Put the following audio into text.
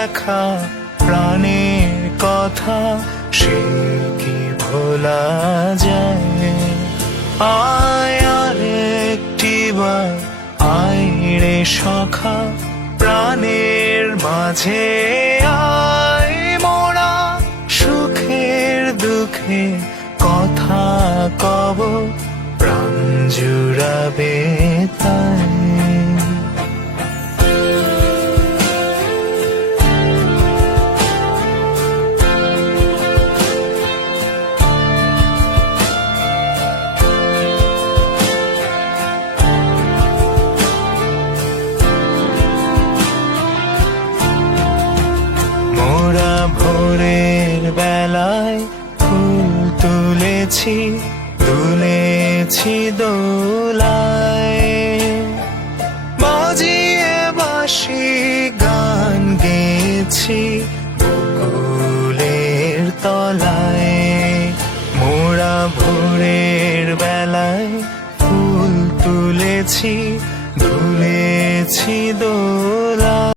দেখা প্রাণের কথা, সে কি ভোলা যায়? আয় আর একটি বার আয় রে সখা, প্রাণের মাঝে আয় মোরা, সুখের দুঃখে কথা কব, প্রাণ জুড়াবে তাই তুলেছি তুলেছি দোলায়। বাজিয়ে বাসি গান গেছি বকুলের তলায়। মোড়া ভোরের বেলায় ফুল তুলেছি দুলেছি দোলায়।